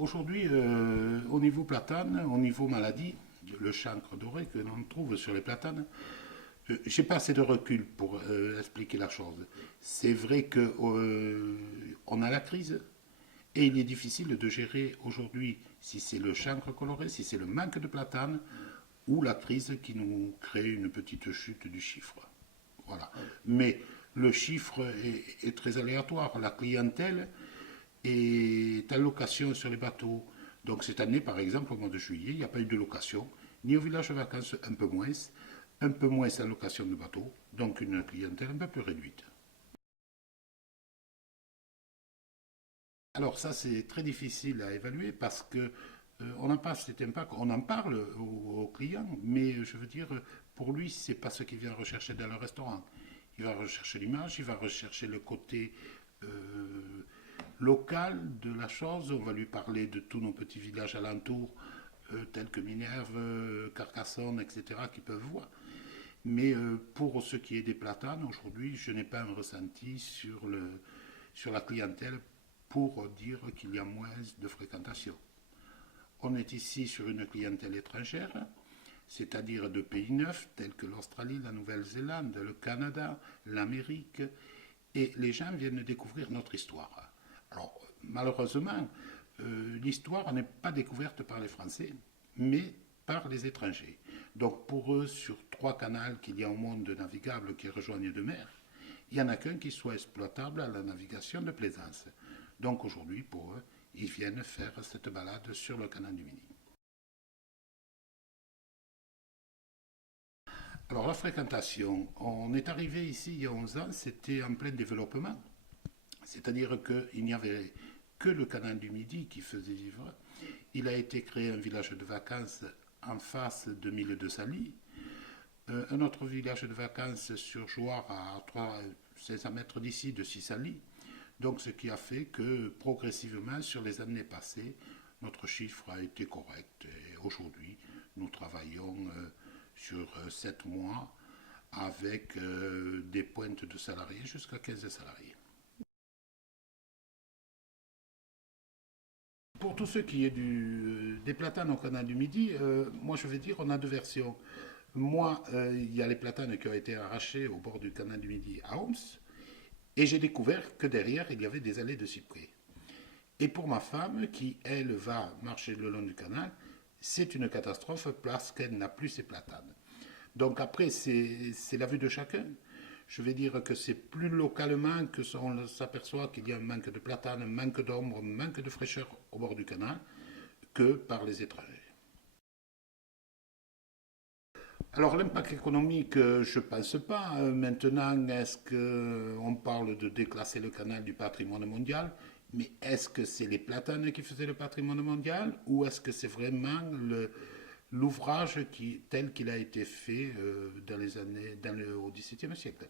Aujourd'hui, au niveau platane, au niveau maladie, le chancre doré que l'on trouve sur les platanes, j'ai pas assez de recul pour expliquer la chose. C'est vrai que on a la crise et il est difficile de gérer aujourd'hui si c'est le chancre coloré, si c'est le manque de platane ou la crise qui nous crée une petite chute du chiffre. Voilà. Mais le chiffre est très aléatoire. La clientèle est en location sur les bateaux. Donc cette année, par exemple, au mois de juillet, il n'y a pas eu de location, ni au village de vacances, un peu moins en location de bateaux, donc une clientèle un peu plus réduite. Alors ça, c'est très difficile à évaluer parce que on n'a pas cet impact, on en parle aux clients, mais je veux dire, pour lui, c'est pas ce qu'il vient rechercher dans le restaurant. Il va rechercher l'image, il va rechercher le côté euh, local de la chose. On va lui parler de tous nos petits villages alentours, tels que Minerve, Carcassonne, etc., qui peuvent voir. Mais pour ce qui est des platanes, aujourd'hui, je n'ai pas un ressenti sur la clientèle pour dire qu'il y a moins de fréquentation. On est ici sur une clientèle étrangère, c'est-à-dire de pays neufs tels que l'Australie, la Nouvelle-Zélande, le Canada, l'Amérique, et les gens viennent découvrir notre histoire. Alors, malheureusement, l'histoire n'est pas découverte par les Français, mais par les étrangers. Donc, pour eux, sur 3 canaux qu'il y a au monde navigables qui rejoignent de mer, il n'y en a qu'un qui soit exploitable à la navigation de plaisance. Donc, aujourd'hui, pour eux, ils viennent faire cette balade sur le canal du Midi. Alors, la fréquentation, on est arrivé ici il y a 11 ans, c'était en plein développement. C'est-à-dire qu'il n'y avait que le canal du Midi qui faisait vivre. Il a été créé un village de vacances en face de Mille de Sally, un autre village de vacances sur Jouarre à 500 mètres d'ici de Cissali. Donc ce qui a fait que progressivement sur les années passées, notre chiffre a été correct. Et aujourd'hui, nous travaillons sur 7 mois avec des pointes de salariés jusqu'à 15 salariés. Pour tout ce qui est des platanes au canal du Midi, moi je vais dire on a deux versions. Moi, il y a les platanes qui ont été arrachés au bord du canal du Midi à Homs, et j'ai découvert que derrière il y avait des allées de cyprès. Et pour ma femme, qui elle va marcher le long du canal, c'est une catastrophe parce qu'elle n'a plus ses platanes. Donc après, c'est la vue de chacun. Je vais dire que c'est plus localement que on s'aperçoit qu'il y a un manque de platane, un manque d'ombre, un manque de fraîcheur au bord du canal, que par les étrangers. Alors l'impact économique, je ne pense pas. Maintenant, est-ce qu'on parle de déclasser le canal du patrimoine mondial? Mais est-ce que c'est les platanes qui faisaient le patrimoine mondial ou est-ce que c'est vraiment l'ouvrage tel qu'il a été fait dans les années, au XVIIe siècle?